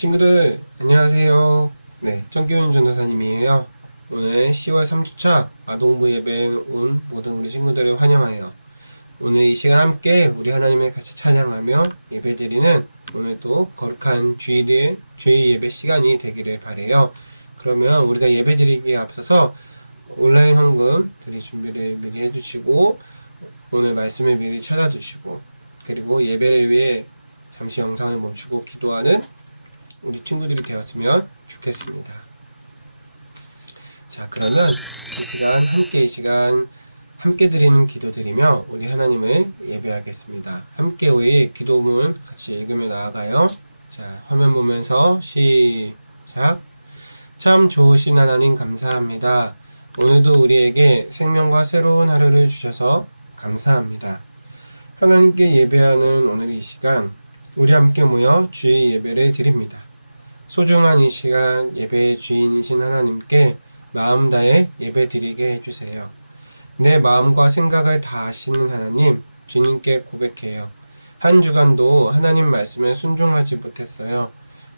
친구들 안녕하세요. 네, 정기훈 전도사님이에요. 오늘 10월 3주차 아동부 예배에 온 모든 우리 친구들을 환영하여 오늘 이 시간 함께 우리 하나님을 같이 찬양하며 예배드리는 오늘도 거룩한 주일 예배 시간이 되기를 바라요. 그러면 우리가 예배드리기에 앞서서 온라인 헌금 드릴 준비를 미리 해주시고 오늘 말씀을 미리 찾아주시고 그리고 예배를 위해 잠시 영상을 멈추고 기도하는 우리 친구들이 되었으면 좋겠습니다. 자, 그러면 이 시간 함께 드리는 기도 드리며 우리 하나님을 예배하겠습니다. 함께 우리 기도문 같이 읽으며 나아가요. 자, 화면 보면서 시작. 참 좋으신 하나님 감사합니다. 오늘도 우리에게 생명과 새로운 하루를 주셔서 감사합니다. 하나님께 예배하는 오늘 이 시간 우리 함께 모여 주의 예배를 드립니다. 소중한 이 시간 예배의 주인이신 하나님께 마음 다해 예배 드리게 해주세요. 내 마음과 생각을 다 아시는 하나님, 주님께 고백해요. 한 주간도 하나님 말씀에 순종하지 못했어요.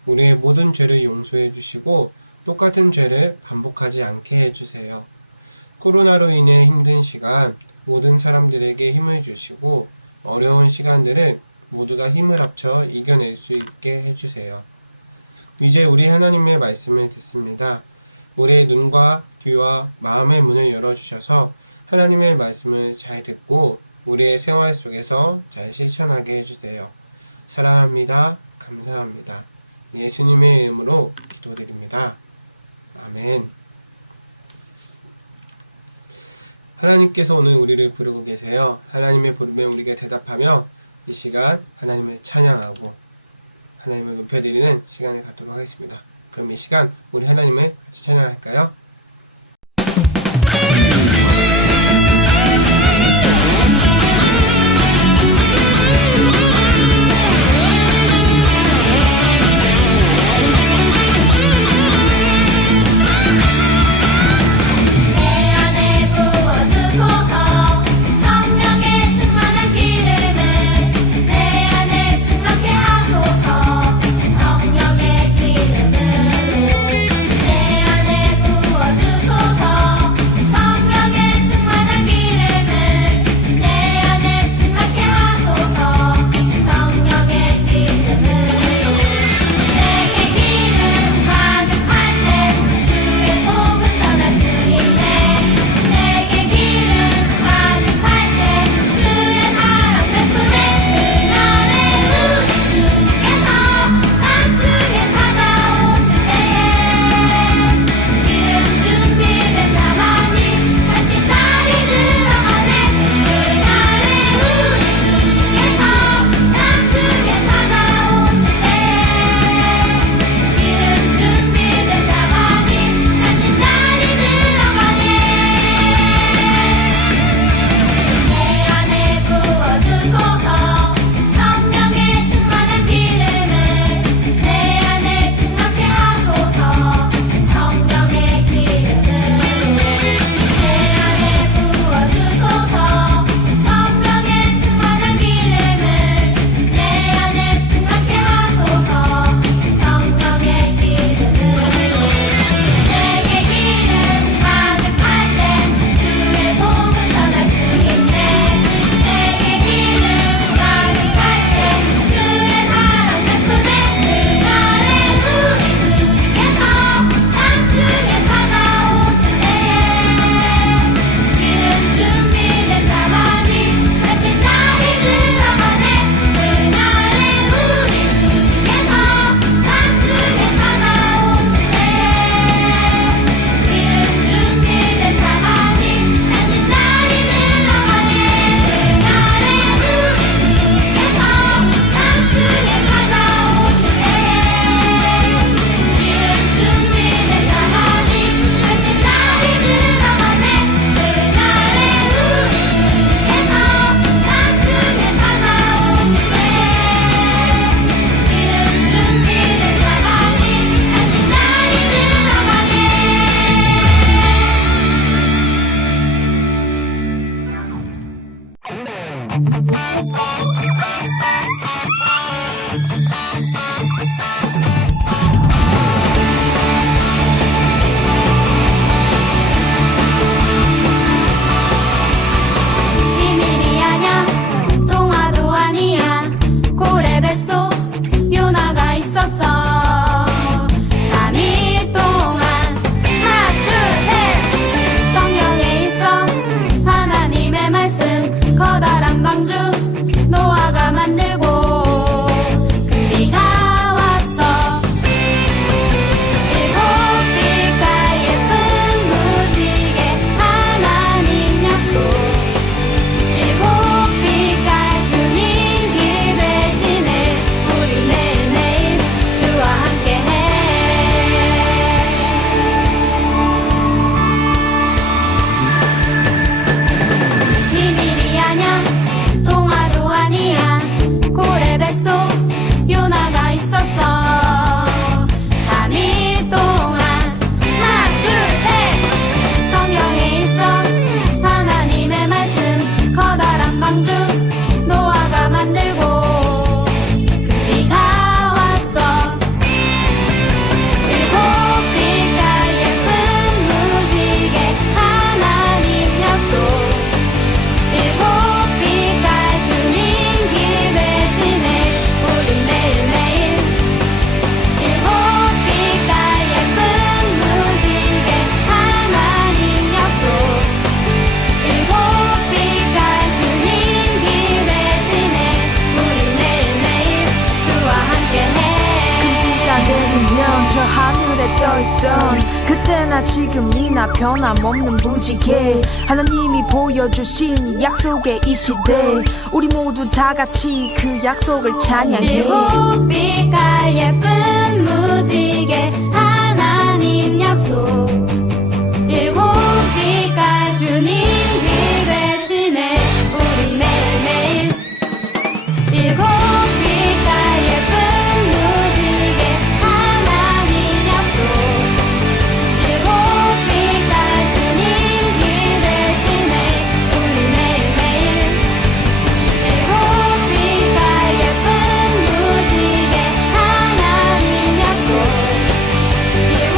우리의 모든 죄를 용서해 주시고 똑같은 죄를 반복하지 않게 해주세요. 코로나로 인해 힘든 시간 모든 사람들에게 힘을 주시고 어려운 시간들을 모두가 힘을 합쳐 이겨낼 수 있게 해주세요. 이제 우리 하나님의 말씀을 듣습니다. 우리의 눈과 귀와 마음의 문을 열어주셔서 하나님의 말씀을 잘 듣고 우리의 생활 속에서 잘 실천하게 해주세요. 사랑합니다. 감사합니다. 예수님의 이름으로 기도드립니다. 아멘. 하나님께서 오늘 우리를 부르고 계세요. 하나님의 부름에 우리가 대답하며 이 시간 하나님을 찬양하고 하나님을 높여드리는 시간을 갖도록 하겠습니다. 그럼 이 시간 우리 하나님을 같이 찬양할까요? 성령의 기름을 내 안에 부어 저 하늘에 떠있던 그때나 지금이나 변함없는 무지개 하나님이 보여주신 이 약속의 이 시대 우리 모두 다 같이 그 약속을 찬양해 일곱 빛깔 예쁜 무지개 하나님 약속 일곱 빛깔 주님 길 대신에 우리 매일매일 일곱 빛깔 예쁜 무지개 하나님 약속 일곱 빛깔 주님 길 대신에 우리 매일매일 일곱 빛깔 예쁜 무지개 하나님 약속 일곱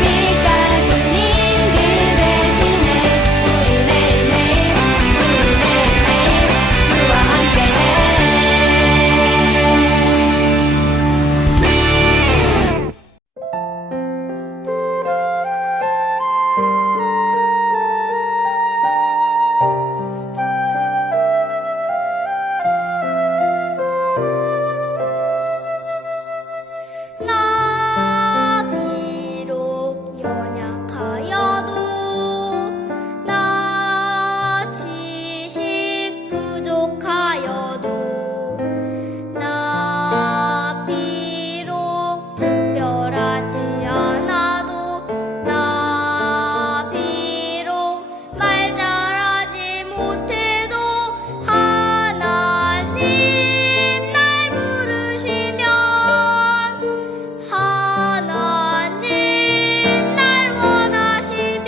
빛깔 주님 길 대신에 우리 매일매일 주와 함께해 나 비록 연약하여도 나 지식 부족하여도 나 비록 특별하지 않아도 나 비록 말 잘하지 못해도 하나님 날 부르시면 하나님 날 원하시면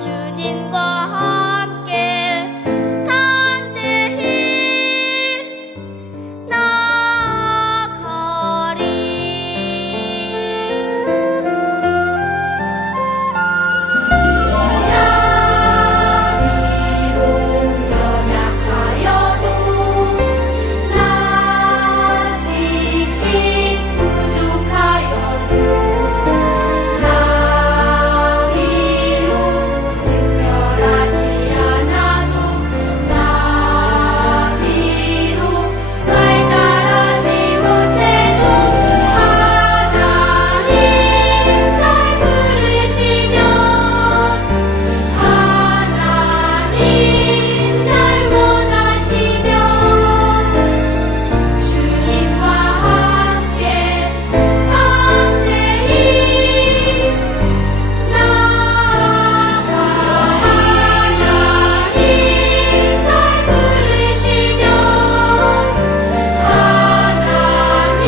주님과 함께 담대히 나아가리 나 비록 연약하여도 나 지식 부족하여도 나 비록 특별하지 않아도 나 비록 말 잘하지 못해도 하나님 날 부르시면 하나님 날 원하시면 주님과 함께 담대히 나아가 하나님 날 부르시면 하나님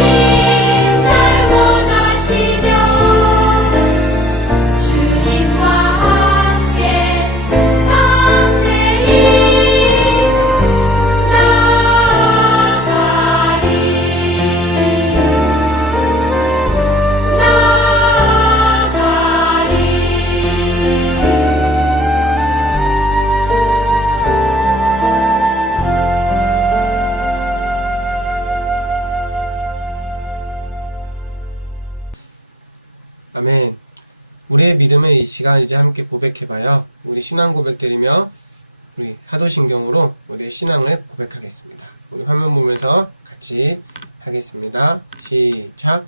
날 원하시면 주님과 함께 아멘. 우리의 믿음의 이 시간 이제 함께 고백해봐요. 우리 신앙 고백 드리며 우리 사도신경으로 우리의 신앙을 고백하겠습니다. 우리 화면 보면서 같이 하겠습니다. 시작.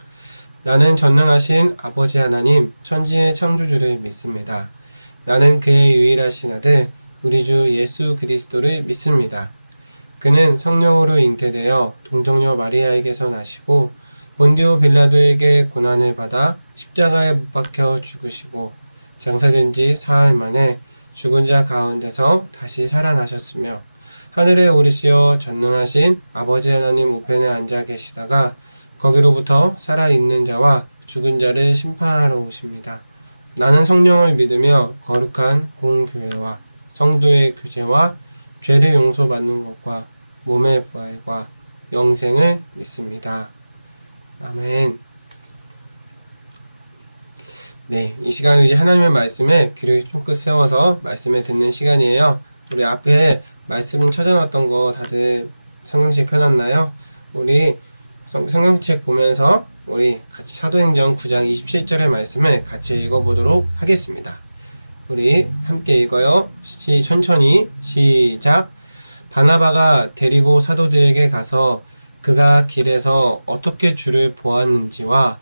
나는 전능하신 아버지 하나님 천지의 창조주를 믿습니다. 나는 그의 유일하신 아들 우리 주 예수 그리스도를 믿습니다. 그는 성령으로 잉태되어 동정녀 마리아에게서 나시고 본디오 빌라도에게 고난을 받아 십자가에 못 박혀 죽으시고 장사된 지 사흘 만에 죽은 자 가운데서 다시 살아나셨으며 하늘에 오르시어 전능하신 아버지 하나님 우편에 앉아 계시다가 거기로부터 살아있는 자와 죽은 자를 심판하러 오십니다. 나는 성령을 믿으며 거룩한 공교회와 성도의 교제와 죄를 용서받는 것과 몸의 부활과 영생을 믿습니다. 아멘. 네, 이 시간은 이제 하나님의 말씀에 귀를 쫑긋 세워서 말씀을 듣는 시간이에요. 우리 앞에 말씀 찾아놨던 거 다들 성경책 펴놨나요? 우리 성경책 보면서 우리 같이 사도행전 9장 27절의 말씀을 같이 읽어보도록 하겠습니다. 우리 함께 읽어요. 천천히 시작. 바나바가 데리고 사도들에게 가서 그가 길에서 어떻게 주를 보았는지와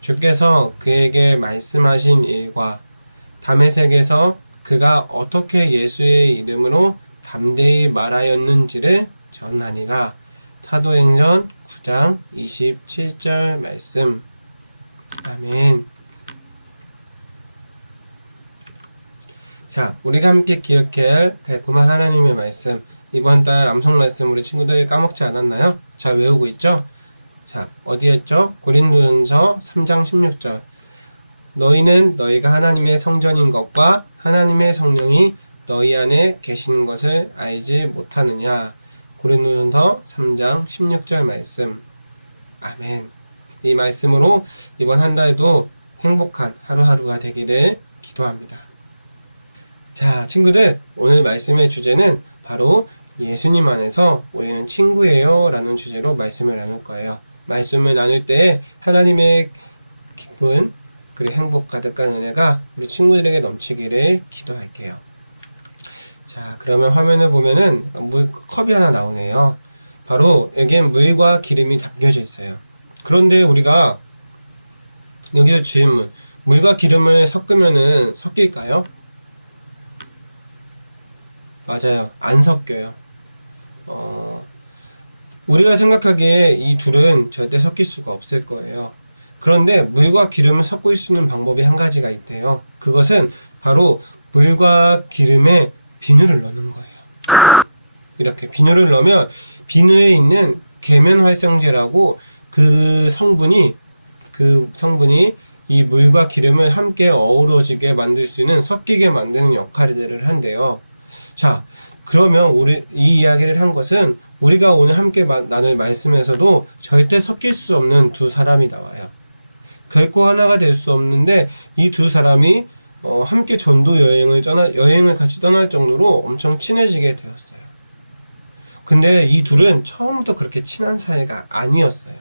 주께서 그에게 말씀하신 일과 다메섹에서 그가 어떻게 예수의 이름으로 담대히 말하였는지를 전하니라. 사도행전 9장 27절 말씀. 아멘. 자, 우리가 함께 기억해야 할 달콤한 하나님의 말씀. 이번 달 암송 말씀 우리 친구들 까먹지 않았나요? 잘 외우고 있죠? 자, 어디 했죠? 고린도전서 3장 16절. 너희는 너희가 하나님의 성전인 것과 하나님의 성령이 너희 안에 계신 것을 알지 못하느냐. 고린도전서 3장 16절 말씀. 아멘. 이 말씀으로 이번 한 달도 행복한 하루하루가 되기를 기도합니다. 자, 친구들, 오늘 말씀의 주제는 바로 예수님 안에서 우리는 친구예요 라는 주제로 말씀을 나눌 거예요. 말씀을 나눌 때 하나님의 기쁜 그리고 행복 가득한 은혜가 우리 친구들에게 넘치기를 기도할게요. 자, 그러면 화면을 보면은 컵이 하나 나오네요. 바로 여기엔 물과 기름이 담겨져 있어요. 그런데 우리가 여기서 질문, 물과 기름을 섞으면은 섞일까요? 맞아요. 안 섞여요. 우리가 생각하기에 이 둘은 절대 섞일 수가 없을 거예요. 그런데 물과 기름을 섞을 수 있는 방법이 한 가지가 있대요. 그것은 바로 물과 기름에 비누를 넣는 거예요. 이렇게 비누를 넣으면 비누에 있는 계면활성제라고 그 성분이 이 물과 기름을 함께 어우러지게 만들 수 있는, 섞이게 만드는 역할들을 한대요. 자, 그러면 이 이야기를 한 것은 우리가 오늘 함께 나눌 말씀에서도 절대 섞일 수 없는 두 사람이 나와요. 결코 하나가 될 수 없는데 이 두 사람이 함께 전도 여행을 같이 떠날 정도로 엄청 친해지게 되었어요. 근데 이 둘은 처음부터 그렇게 친한 사이가 아니었어요.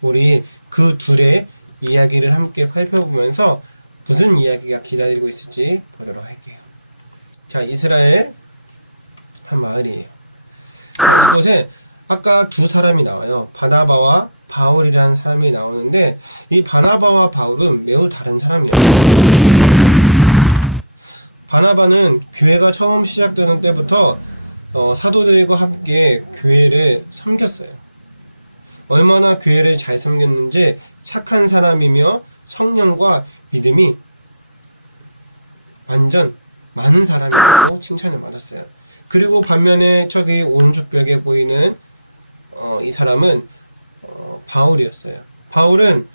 우리 그 둘의 이야기를 함께 살펴보면서 무슨 이야기가 기다리고 있을지 보도록 할게요. 자, 이스라엘 한 마을이에요. 자, 이곳에 아까 두 사람이 나와요. 바나바와 바울이라는 사람이 나오는데 이 바나바와 바울은 매우 다른 사람이었어요. 바나바는 교회가 처음 시작되는 때부터 사도들과 함께 교회를 섬겼어요. 얼마나 교회를 잘 섬겼는지 착한 사람이며 성령과 믿음이 완전 많은 사람이라고 칭찬을 받았어요. 그리고 반면에 저기 오른쪽 벽에 보이는 이 사람은 바울이었어요. 바울은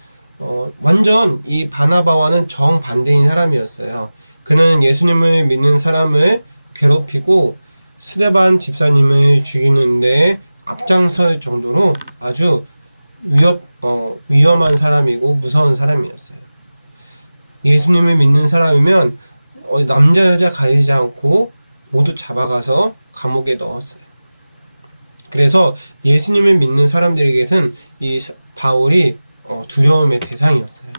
완전 이 바나바와는 정반대인 사람이었어요. 그는 예수님을 믿는 사람을 괴롭히고 스데반 집사님을 죽이는데 앞장설 정도로 아주 위험한 사람이고 무서운 사람이었어요. 예수님을 믿는 사람이면 남자 여자 가리지 않고 모두 잡아가서 감옥에 넣었어요. 그래서 예수님을 믿는 사람들에게는 이 바울이 두려움의 대상이었어요.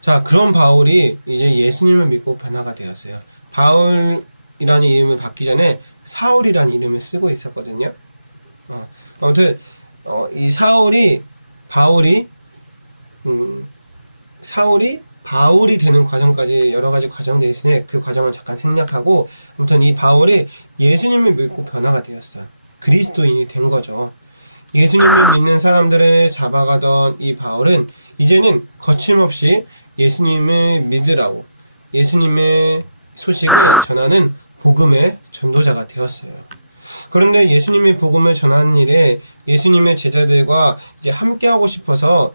자, 그런 바울이 이제 예수님을 믿고 변화가 되었어요. 바울이라는 이름을 받기 전에 사울이라는 이름을 쓰고 있었거든요. 아무튼 이 사울이 바울이 되는 과정까지 여러 가지 과정들이 있으니 그 과정은 잠깐 생략하고, 아무튼 이 바울이 예수님을 믿고 변화가 되었어요. 그리스도인이 된 거죠. 예수님을 믿는 사람들을 잡아가던 이 바울은 이제는 거침없이 예수님을 믿으라고 예수님의 소식을 전하는 복음의 전도자가 되었어요. 그런데 예수님의 복음을 전하는 일에 예수님의 제자들과 이제 함께하고 싶어서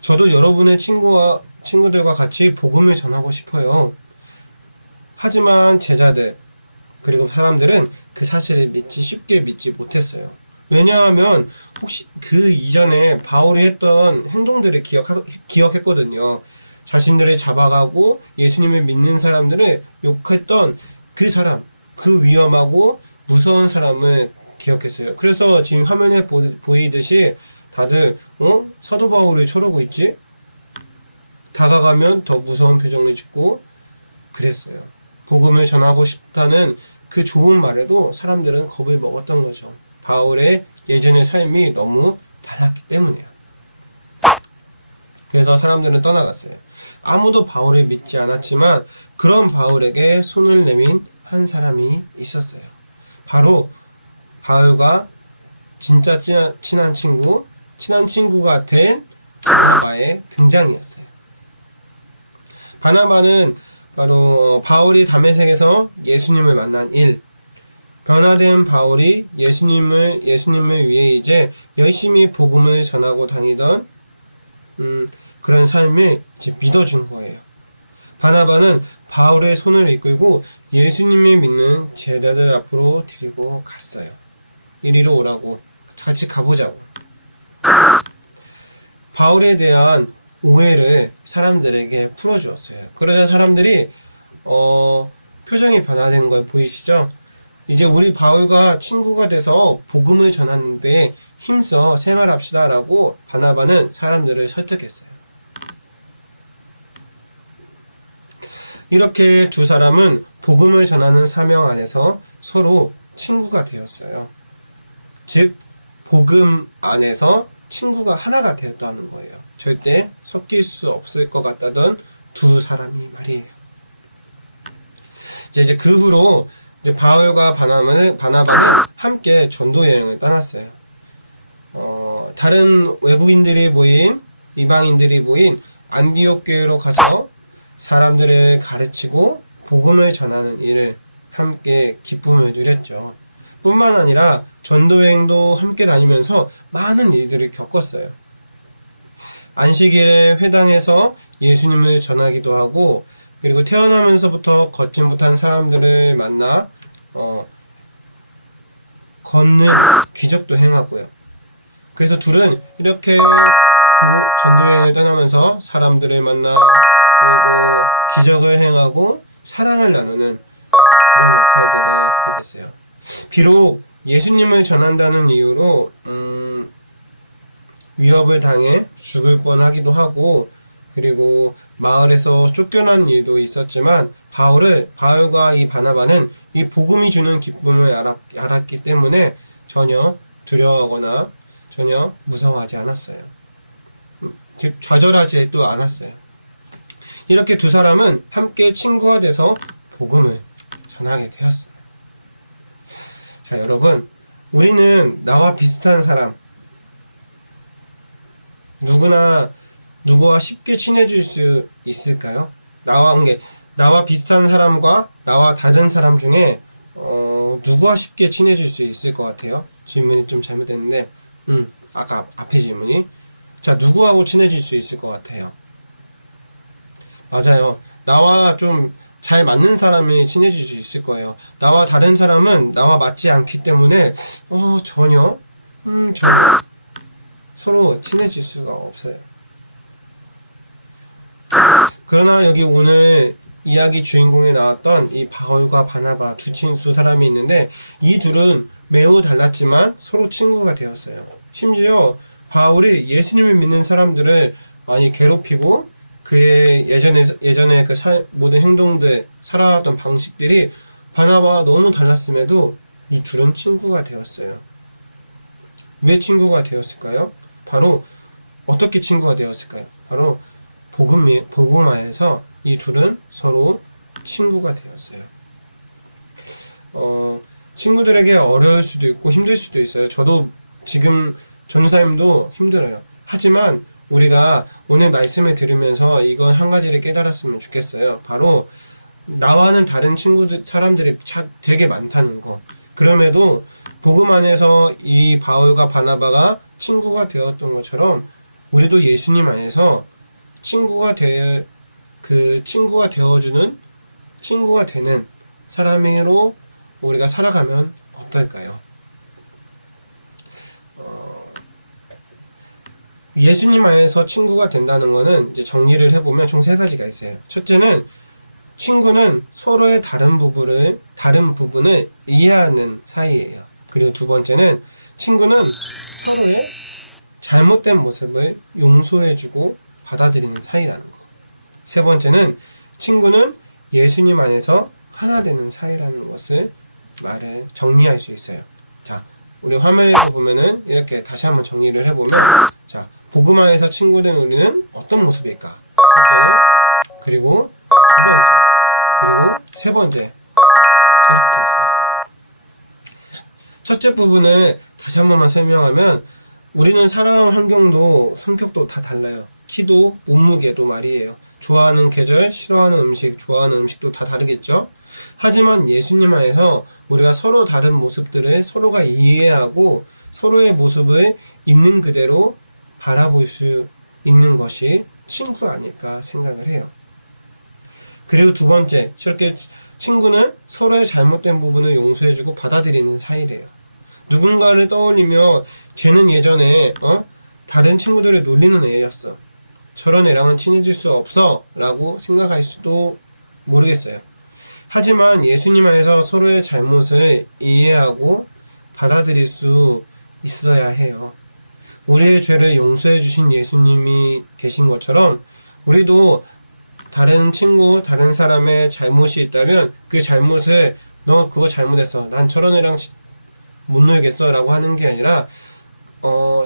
저도 여러분의 친구들과 같이 복음을 전하고 싶어요. 하지만 제자들 그리고 사람들은 그 사실을 쉽게 믿지 못했어요. 왜냐하면 혹시 그 이전에 바울이 했던 행동들을 기억했거든요. 자신들을 잡아가고 예수님을 믿는 사람들을 욕했던 그 사람, 그 위험하고 무서운 사람을 기억했어요. 그래서 지금 화면에 보이듯이 다들 사도 바울이 저러고 있지? 다가가면 더 무서운 표정을 짓고 그랬어요. 복음을 전하고 싶다는 그 좋은 말에도 사람들은 겁을 먹었던 거죠. 바울의 예전의 삶이 너무 달랐기 때문이에요. 그래서 사람들은 떠나갔어요. 아무도 바울을 믿지 않았지만 그런 바울에게 손을 내민 한 사람이 있었어요. 바로 바울과 진짜 친한 친구가 된 바나바의 등장이었어요. 바나바는 바로 바울이 다메섹에서 예수님을 만난 일, 변화된 바울이 예수님을 위해 이제 열심히 복음을 전하고 다니던 그런 삶을 이제 믿어준 거예요. 바나바는 바울의 손을 이끌고 예수님이 믿는 제자들 앞으로 데리고 갔어요. 이리로 오라고, 같이 가보자고. 바울에 대한 오해를 사람들에게 풀어주었어요. 그러자 사람들이 표정이 변화되는 걸 보이시죠? 이제 우리 바울과 친구가 돼서 복음을 전하는데 힘써 생활합시다 라고 바나바는 사람들을 설득했어요. 이렇게 두 사람은 복음을 전하는 사명 안에서 서로 친구가 되었어요. 즉 복음 안에서 친구가 하나가 되었다는 거예요. 절대 섞일 수 없을 것 같다던 두 사람이 말이에요. 이제 그 후로 이제 바울과 바나바는 함께 전도 여행을 떠났어요. 다른 외국인들이 모인, 이방인들이 모인 안디옥 교회로 가서 사람들을 가르치고 복음을 전하는 일을 함께 기쁨을 누렸죠. 뿐만 아니라 전도여행도 함께 다니면서 많은 일들을 겪었어요. 안식일에 회당에서 예수님을 전하기도 하고, 그리고 태어나면서부터 걷지 못한 사람들을 만나 걷는 기적도 행하고요. 그래서 둘은 이렇게 전도여행을 떠나면서 사람들을 만나 그리고 기적을 행하고 사랑을 나누는 그런 역할들을 하게 됐어요. 비록 예수님을 전한다는 이유로 위협을 당해 죽을 뻔하기도 하고, 그리고 마을에서 쫓겨난 일도 있었지만 바울과 이 바나바는 이 복음이 주는 기쁨을 알았기 때문에 전혀 두려워하거나 전혀 무서워하지 않았어요. 즉 좌절하지도 않았어요. 이렇게 두 사람은 함께 친구가 돼서 복음을 전하게 되었어요. 자, 여러분, 우리는 나와 비슷한 사람, 누구와 쉽게 친해질 수 있을까요? 나와 비슷한 사람과 나와 다른 사람 중에 누구와 쉽게 친해질 수 있을 것 같아요? 질문이 좀 잘못됐는데, 아까 앞에 질문이. 자, 누구하고 친해질 수 있을 것 같아요? 맞아요. 나와 좀 잘 맞는 사람이 친해질 수 있을 거예요. 나와 다른 사람은 나와 맞지 않기 때문에 전혀 서로 친해질 수가 없어요. 그러나 여기 오늘 이야기 주인공에 나왔던 이 바울과 바나바 두 사람이 있는데, 이 둘은 매우 달랐지만 서로 친구가 되었어요. 심지어 바울이 예수님을 믿는 사람들을 많이 괴롭히고 그의 예전에 그 모든 행동들, 살아왔던 방식들이 바나바와 너무 달랐음에도 이 둘은 친구가 되었어요. 왜 친구가 되었을까요? 바로 어떻게 친구가 되었을까요? 바로 복음 안에서 이 둘은 서로 친구가 되었어요. 친구들에게 어려울 수도 있고 힘들 수도 있어요. 저도 지금 전도사님도 힘들어요. 하지만 우리가 오늘 말씀을 들으면서 이건 한 가지를 깨달았으면 좋겠어요. 바로 나와는 다른 사람들이 되게 많다는 거. 그럼에도 복음 안에서 이 바울과 바나바가 친구가 되었던 것처럼 우리도 예수님 안에서 친구가 되어주는, 친구가 되는 사람으로 우리가 살아가면 어떨까요? 예수님 안에서 친구가 된다는 거는 이제 정리를 해보면 총 3가지가 있어요. 첫째는 친구는 서로의 다른 부분을 이해하는 사이예요. 그리고 두 번째는 친구는 서로의 잘못된 모습을 용서해주고 받아들이는 사이라는 거. 세 번째는 친구는 예수님 안에서 하나 되는 사이라는 것을 정리할 수 있어요. 자, 우리 화면에도 보면은 이렇게 다시 한번 정리를 해보면, 자, 복음화에서 친구된 우리는 어떤 모습일까? 첫째는, 그리고 두 번째, 그리고 세 번째, 이렇게 있어요. 첫째 부분을 다시 한 번만 설명하면, 우리는 살아온 환경도 성격도 다 달라요. 키도 몸무게도 말이에요. 좋아하는 계절, 싫어하는 음식, 좋아하는 음식도 다 다르겠죠? 하지만 예수님 안에서 우리가 서로 다른 모습들을 서로가 이해하고 서로의 모습을 있는 그대로 바라볼 수 있는 것이 친구 아닐까 생각을 해요. 그리고 두 번째, 저렇게 친구는 서로의 잘못된 부분을 용서해주고 받아들이는 사이래요. 누군가를 떠올리며 쟤는 예전에 다른 친구들을 놀리는 애였어. 저런 애랑은 친해질 수 없어 라고 생각할 수도 모르겠어요. 하지만 예수님 안에서 서로의 잘못을 이해하고 받아들일 수 있어야 해요. 우리의 죄를 용서해 주신 예수님이 계신 것처럼 우리도 다른 친구, 다른 사람의 잘못이 있다면 그 잘못을 너 그거 잘못했어. 난 저런 애랑 못 놀겠어 라고 하는 게 아니라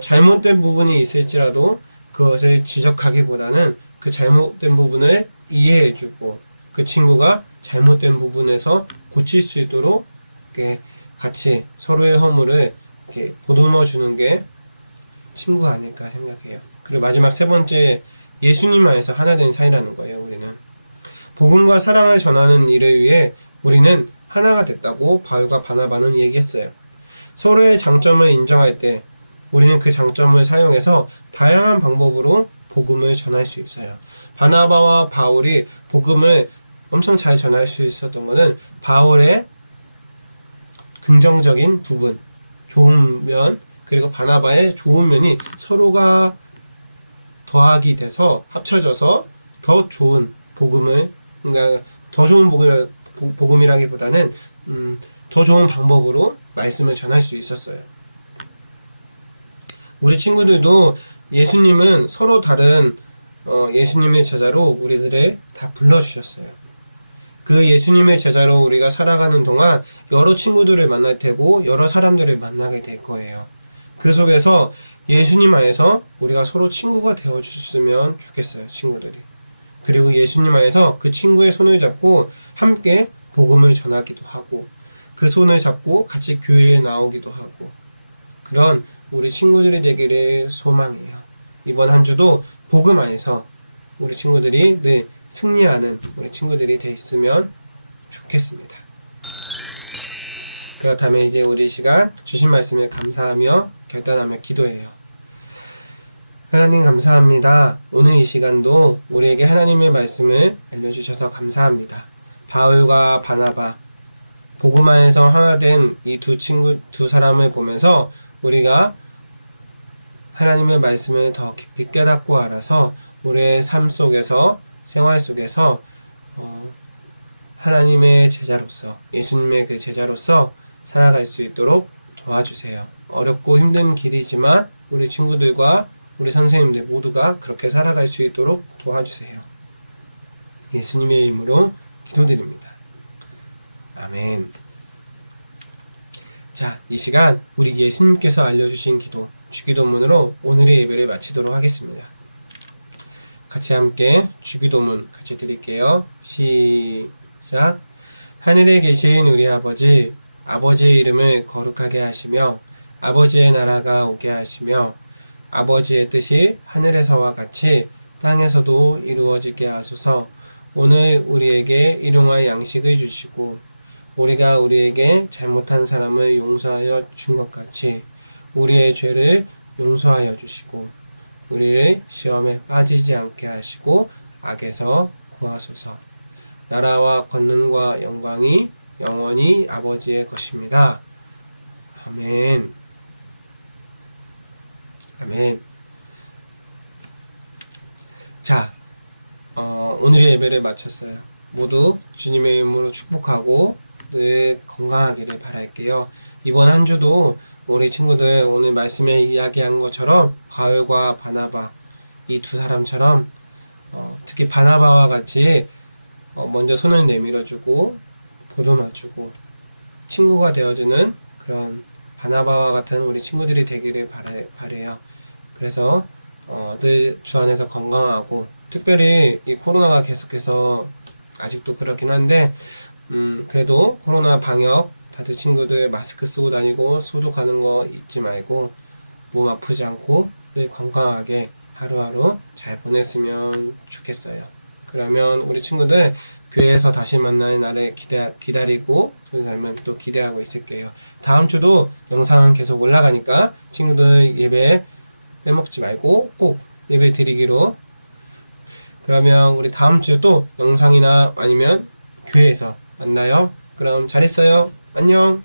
잘못된 부분이 있을지라도 그것을 지적하기보다는 그 잘못된 부분을 이해해주고 그 친구가 잘못된 부분에서 고칠 수 있도록 이렇게 같이 서로의 허물을 이렇게 보듬어 주는 게 친구 아닐까 생각해요. 그리고 마지막 세 번째, 예수님 안에서 하나 된 사이라는 거예요. 우리는 복음과 사랑을 전하는 일을 위해 우리는 하나가 됐다고 바울과 바나바는 얘기했어요. 서로의 장점을 인정할 때 우리는 그 장점을 사용해서 다양한 방법으로 복음을 전할 수 있어요. 바나바와 바울이 복음을 엄청 잘 전할 수 있었던 것은 바울의 긍정적인 부분, 좋은 면, 그리고 바나바의 좋은 면이 서로가 더하기 돼서 합쳐져서 더 좋은 복음을, 그러니까 더 좋은 복음이라기보다는 더 좋은 방법으로 말씀을 전할 수 있었어요. 우리 친구들도 예수님은 서로 다른 예수님의 제자로 우리들을 다 불러주셨어요. 그 예수님의 제자로 우리가 살아가는 동안 여러 친구들을 만날 테고 여러 사람들을 만나게 될 거예요. 그 속에서 예수님 안에서 우리가 서로 친구가 되어줬으면 좋겠어요. 친구들이. 그리고 예수님 안에서 그 친구의 손을 잡고 함께 복음을 전하기도 하고 그 손을 잡고 같이 교회에 나오기도 하고 그런 우리 친구들이 되기를 소망해요. 이번 한 주도 복음 안에서 우리 친구들이 늘 승리하는 우리 친구들이 돼 있으면 좋겠습니다. 그렇다면 이제 우리 시간 주신 말씀에 감사하며 결단하며 기도해요. 하나님 감사합니다. 오늘 이 시간도 우리에게 하나님의 말씀을 알려주셔서 감사합니다. 바울과 바나바, 복음 안에서 하나 된 이 두 사람을 보면서 우리가 하나님의 말씀을 더 깊이 깨닫고 알아서 우리의 삶 속에서 생활 속에서 하나님의 제자로서 예수님의 그 제자로서 살아갈 수 있도록 도와주세요. 어렵고 힘든 길이지만 우리 친구들과 우리 선생님들 모두가 그렇게 살아갈 수 있도록 도와주세요. 예수님의 이름으로 기도드립니다. 아멘. 자, 이 시간 우리 예수님께서 알려주신 기도, 주기도문으로 오늘의 예배를 마치도록 하겠습니다. 같이 함께 주기도문 같이 드릴게요. 시작. 하늘에 계신 우리 아버지, 아버지의 이름을 거룩하게 하시며 아버지의 나라가 오게 하시며 아버지의 뜻이 하늘에서와 같이 땅에서도 이루어지게 하소서. 오늘 우리에게 일용할 양식을 주시고 우리가 우리에게 잘못한 사람을 용서하여 준 것 같이 우리의 죄를 용서하여 주시고 우리를 시험에 빠지지 않게 하시고 악에서 구하소서. 나라와 권능과 영광이 영원히 아버지의 것입니다. 아멘. 아멘. 자, 오늘의 예배를 마쳤어요. 모두 주님의 이름으로 축복하고 늘 건강하기를 바랄게요. 이번 한 주도 우리 친구들 오늘 말씀에 이야기한 것처럼 바울과 바나바 이 두 사람처럼 특히 바나바와 같이 먼저 손을 내밀어주고 보듬어주고 친구가 되어주는 그런 바나바와 같은 우리 친구들이 되기를 바래요. 그래서 늘 주 안에서 건강하고, 특별히 이 코로나가 계속해서 아직도 그렇긴 한데 그래도 코로나 방역 다들 친구들 마스크 쓰고 다니고 소독하는 거 잊지 말고 몸 아프지 않고 늘 건강하게 하루하루 잘 보냈으면 좋겠어요. 그러면 우리 친구들 교회에서 다시 만날 날을 기다리고 저는 살면 또 기대하고 있을게요. 다음 주도 영상은 계속 올라가니까 친구들 예배 빼먹지 말고 꼭 예배 드리기로. 그러면 우리 다음 주에 또 영상이나 아니면 교회에서 만나요. 그럼 잘 있어요. 안녕.